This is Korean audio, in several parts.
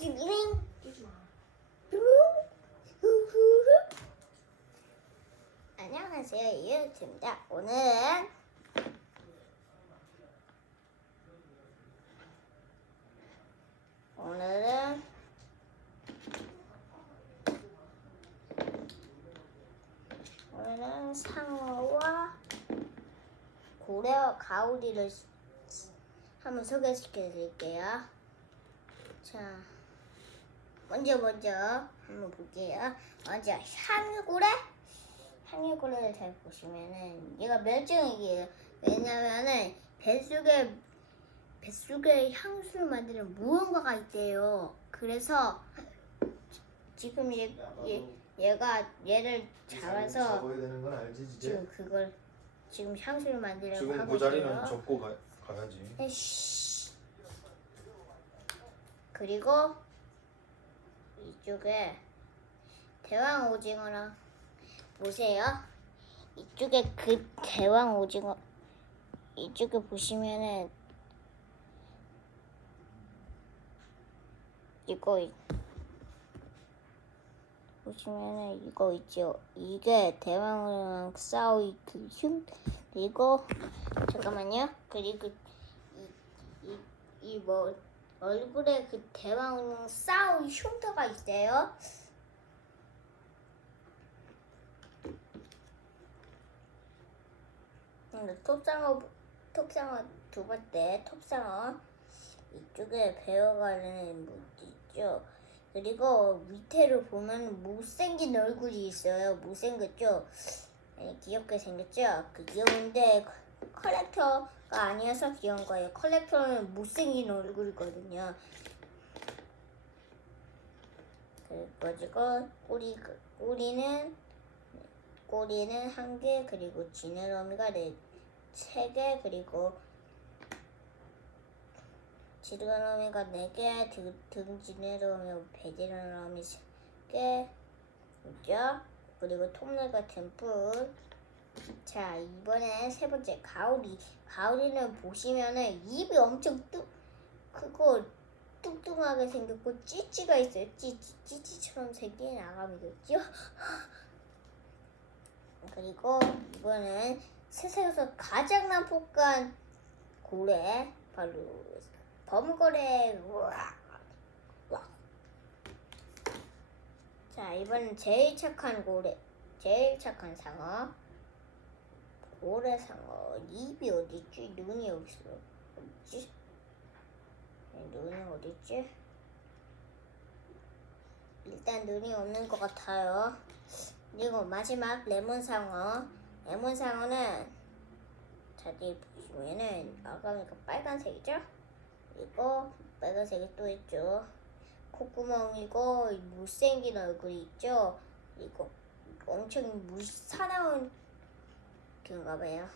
후후후. 안녕하세요 이은트입니다. 오늘은 오늘은 오늘은 상어와 고래와 가오리를 한번 소개시켜 드릴게요. 자, 먼저 먼저 한번 볼게요. 먼저 향유고래. 향유고래를 잘 보시면은 얘가 멸종위기예요. 왜냐면은 뱃속에 뱃속에 향수를 만드는 무언가가 있대요. 그래서 지금 얘, 얘 얘가 얘를 잡아서 되는 건 알지 이제. 지금 그걸 지금 향수를 만들려고 지금 하고 그 자리는 있어요. 접고 가, 가야지. 에이씨. 그리고 이쪽에 대왕 오징어랑 보세요. 이쪽에 그 대왕 오징어 이쪽에 보시면은 이거 있- 보시면은 이거 있죠. 이게 대왕이랑 싸우이 그 흉. 그리고 잠깐만요. 그리고 이뭐 얼굴에 그 대왕 싸운 흉터가 있어요. 톱상어 톱상어 두 번째 톱상어 이쪽에 배어가는 뭐 있죠. 그리고 밑에를 보면 못생긴 얼굴이 있어요. 못생겼죠? 네, 귀엽게 생겼죠? 그 귀여운데 컬렉터가 아니어서 귀여운 거예요. 컬렉터는 못생긴 얼굴이거든요. 그래가지고 꼬리 꼬리는 꼬리는 한 개 그리고 지느러미가 네 세 개 그리고 지느러미가 네 개, 등, 등 지느러미, 배 지느러미 세 개, 있죠? 그리고 톱날 같은 뿔. 자, 이번엔 세 번째 가오리. 가오리는 보시면은 입이 엄청 뚝 크고 뚱뚱하게 생겼고 찌찌가 있어요. 찌찌 찌찌처럼 생긴 아가미겠죠? 그리고 이번엔 세상에서 가장 난폭한 고래 바로 범고래. 우와. 우와. 자, 이번엔 제일 착한 고래. 제일 착한 상어. 고래 상어. 입이 어딨지? 눈이 어딨어? 어딨지? 네, 눈이 어딨지? 일단 눈이 없는 것 같아요. 그리고 마지막 레몬 상어. 레몬 상어는 자세히 보시면은 아가미가 빨간색이죠? 그리고 빨간색이 또 있죠. 콧구멍이고 못생긴 얼굴이 있죠. 그리고 엄청 물 사나운 그런가 봐요.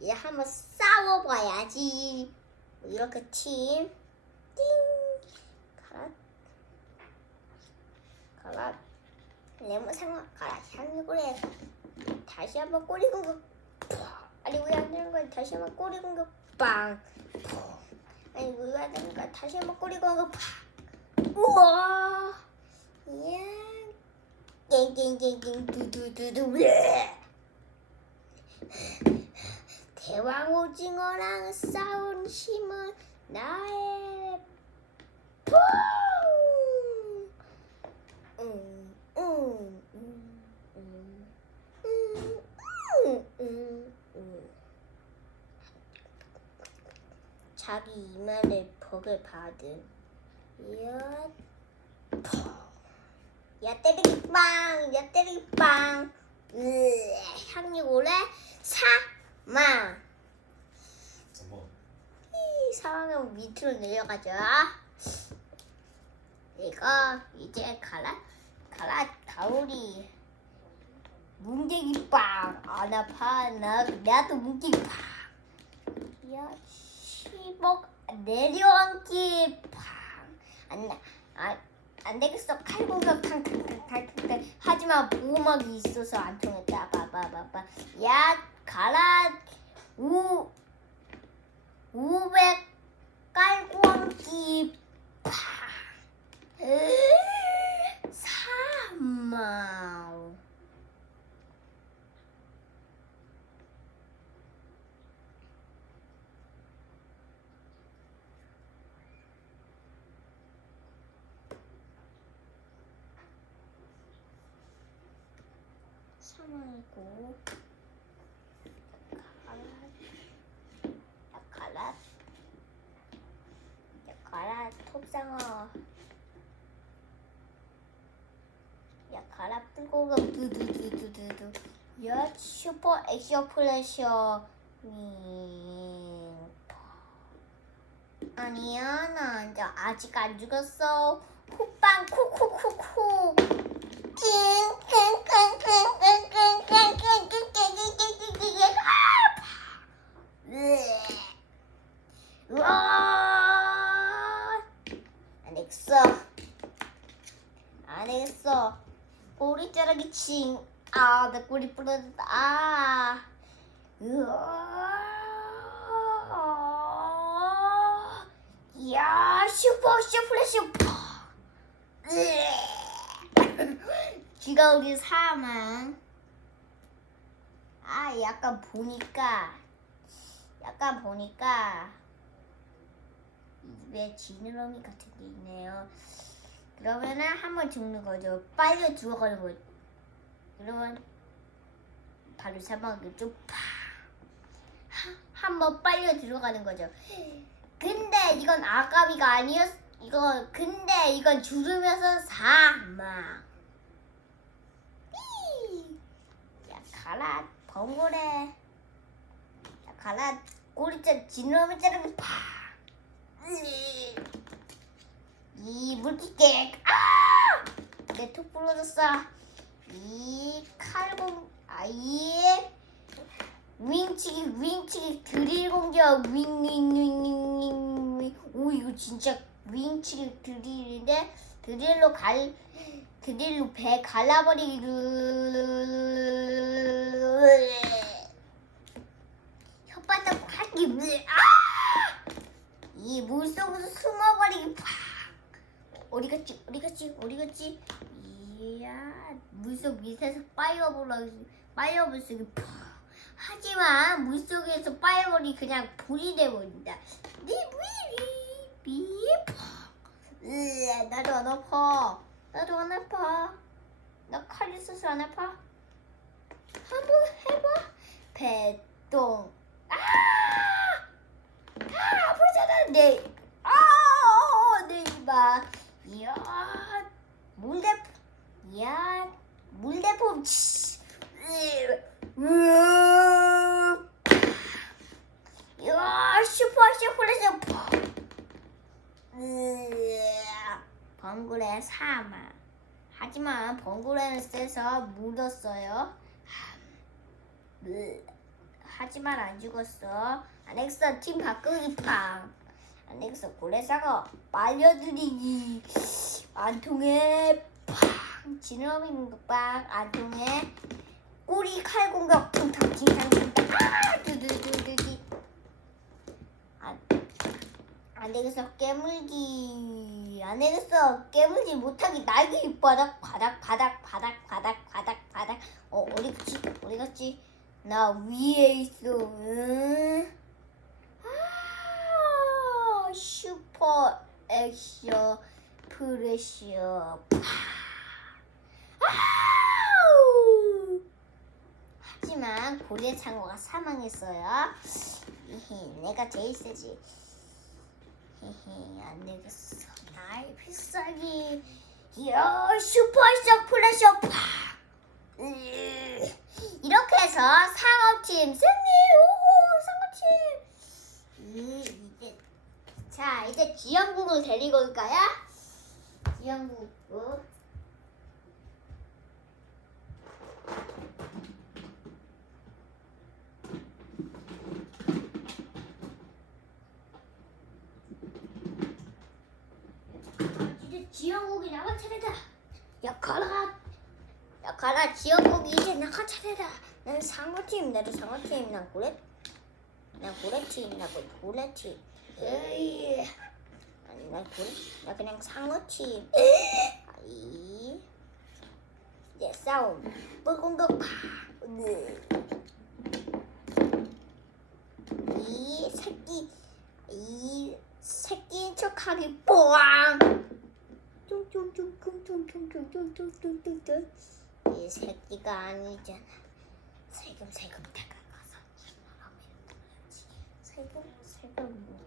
얘 한번 싸워봐야지. 뭐 이렇게 팀 띵. 가라. 가라. 레몬 상어 가라. 향유고래. 다시 한번 꼬리 공격. 아니 왜 안 되는 거야? 다시 한번 꼬리 공격. 빵. 아니 왜 안 되는 거야? 다시 한번 꼬리 공격. 팍. 우와. 이야. 깽깽깽깽 두두두두. 대왕 오징어랑 싸운 힘은 나의 퐁! 음, 음, 음. 자기 이만의 덕을 받은 야, 퐁. 야 때리기 빵. 으, 향유고래 어머. 이 사망은 밑으로 내려가죠. 이거 이제 가라 가라 가오리. 뭉개기 빵. 아나파 나 나도 뭉개기 빵야 시복 내려앉기 빵안안 안 되겠어. 칼 공격 탕탕탕탕탕. 하지만 보호막이 있어서 안 통했다. 봐봐봐봐 야 가라 우 우백 깔고기 파 삼마오 사마이고. 가라 톱상어 약가라 불고가 두두두두두두 야 슈퍼 액션 플래셔 윙 아니야 나 이제 아직 안 죽었어 호빵 콕콕콕콕 안 되겠어. 안 되겠어. 꼬리자락이 칭. 아, 내 꼬리 부러졌다. 아. 으아. 야, 슈퍼 슈플래시. 쥐가 우리 사망. 아, 약간 보니까, 약간 보니까 입에 지느러미 같은 게 있네요. 그러면은 한번 죽는 거죠. 빨려 죽어가는 거. 그러면 바로 사망하겠죠. 한번 빨려 들어가는 거죠. 근데 이건 아가비가 아니었. 이거 근데 이건 죽으면서. 삐! 야 가라 번거래. 야 가라 꼬리째 지느러미 자르고 파. 이 물기객. 아! 내톡 부러졌어. 이 칼공 아이 윙치기 윙치기 드릴 공격 윙윙윙윙윙 오 이거 진짜 윙치기 드릴인데 드릴로 갈 드릴로 배 갈라버리기 혓바닥 하기 아! 이 물속으로 숨어버리기 팍! 어디 갔지 어디 갔지 어디 갔지 이야 물속 밑에서 파이어볼이 파이어볼 쓰기 팍! 하지만 물속에서 파이어볼이 그냥 불이 네 물이 비팍! 으 나도 안 아파. 나도 안 아파. 나 칼 있어서 안 아파. 한번 해봐. 배똥. 아! 아 내 아, 내 이마. 이야, 물대포. 이야, 물대포. 치. 으, 이야, 슈퍼 슈퍼레스. 번굴의 사마. 하지만 번굴에는 세서 묻었어요. 으, 하지만 안 죽었어. 아넥사 팀 바꾸기 팡. 아넥사 고래사가 말려들이기. 안 통해. 팡. 지느러미 공격 빵. 안 통해. 꼬리 칼 공격 퉁탕 팅탕 팅탕. 아! 두두두두디. 안, 안 되겠어. 깨물기. 안 되겠어. 깨물지 못하기. 날개 바닥 바닥 바닥 바닥 바닥 바닥 바닥. 어 어디 갔지? 어디 갔지? 나 위에 있어. 응? 아, 슈퍼 액션. 아우! 하지만 고래 창고가 사망했어요. 내가 제일 세지. 히히, 안 되겠어. 나의 필살기. 야, 슈퍼 액션! 으, 이렇게 해서 상어팀 승리! 오, 상어팀! 자, 이제 지영국을 데리고 올까요? 어? 이제 지영국이 나가 차례다. 야, 가라! 야 가라 지역국이 이제 나가 차례다 나는 상어팀 나도 상어팀 난 고래 난 고래팀 나 고- 고래팀 에이. 아니 난 고래 나 그냥 상어팀 아이. 이제 싸움. 뿔공격 네. 이 새끼 이 새끼인 척하기 뽀앙. 쫑쫑쫑쫑쫑쫑쫑쫑쫑쫑쫑. 이 새끼가 아니잖아. 세금 세금 다가가서 세금 세금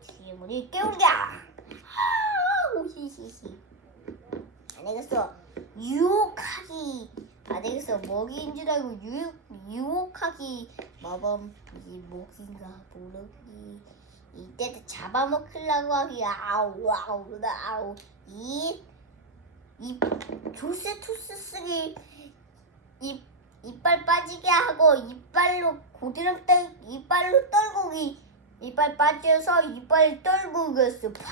깨우냐? 아, 오히히히. 안 되겠어. 유혹하기. 안 되겠어. 먹이인 줄 알고 유혹 유혹하기. 마법 이 먹인가 모르기. 이때도 잡아먹으려고 하기. 아우 아우 나 아우 이. 이 조세투스 쓰기 입 이빨 빠지게 하고 이빨로 고드름 떨 이빨로 떨구기 이빨 빠져서 이빨 떨구겠어. 팍.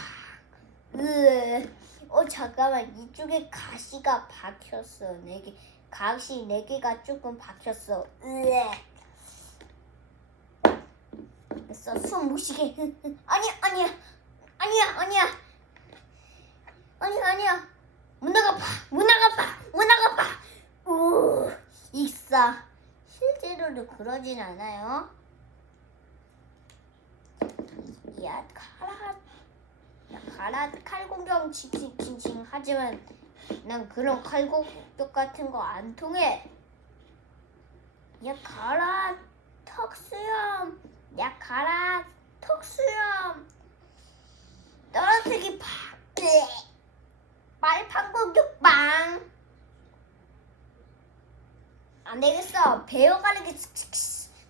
으. 어 잠깐만. 이쪽에 가시가 박혔어. 네 개 가시 네 개가 조금 박혔어. 으. 됐어. 숨못 쉬게. 아니야 아니야. 아니야 아니야. 아니야 아니야. 문 나가봐 문 나가봐 문 나가봐 우 익사. 실제로도 그러진 않아요 야 가라 칼공격 칭칭칭칭 하지만 난 그런 칼공격 같은 거 안 통해 야 가라 턱수염 야 가라 턱수염 떨어뜨기 팍. 빨판 공격 빵. 안 되겠어. 배워가는 게.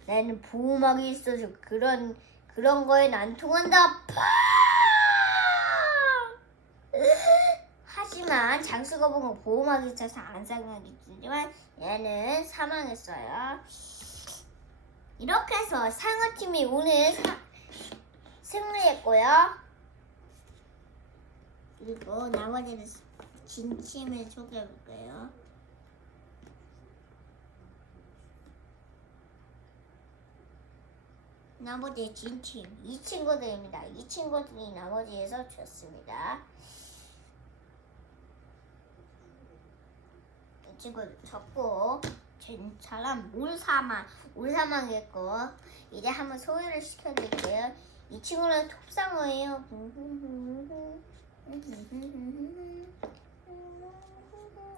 나는 보호막이 있어서 그런 그런 거엔 안 통한다. 파! 하지만 장수거북은 보호막이 있어서 안 상하겠지만 얘는 사망했어요. 이렇게 해서 상어팀이 오늘 사- 승리했고요. 그리고 나머지는 진침을 소개해볼게요. 나머지 진침 이 친구들입니다. 이 친구들이 나머지에서 졌습니다. 이 친구들 졌고 진 사람 울사망 울사망했고 이제 한번 소개를 시켜드릴게요. 이 친구는 톱상어예요.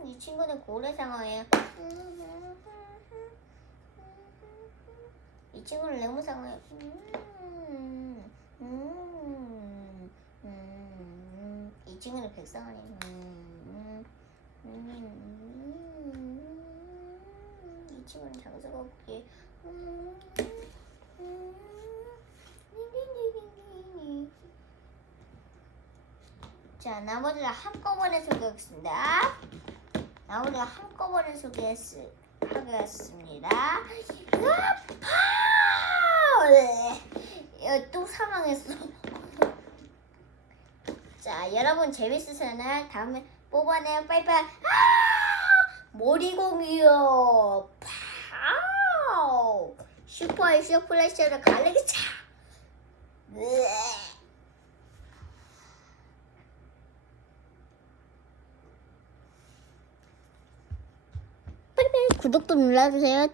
이 친구는 고래상어예요. 이 친구는 레몬상어예요. 음, 음, 음. 이 친구는 백상어예요. 음, 음. 이 친구는 장수가 없게. 음, 음. 자, 나머지를 한꺼번에 소개하겠습니다. 나머지가 한꺼번에 소개하겠습니다. 야, 또 사망했어. 자, 여러분 재밌으셨나요? 다음에 뽑아내요. 빠이빠이. 아! 머리공이요. 파우. 슈퍼 슈플래시로 갈래기 차. 으에. 구독도 눌러주세요.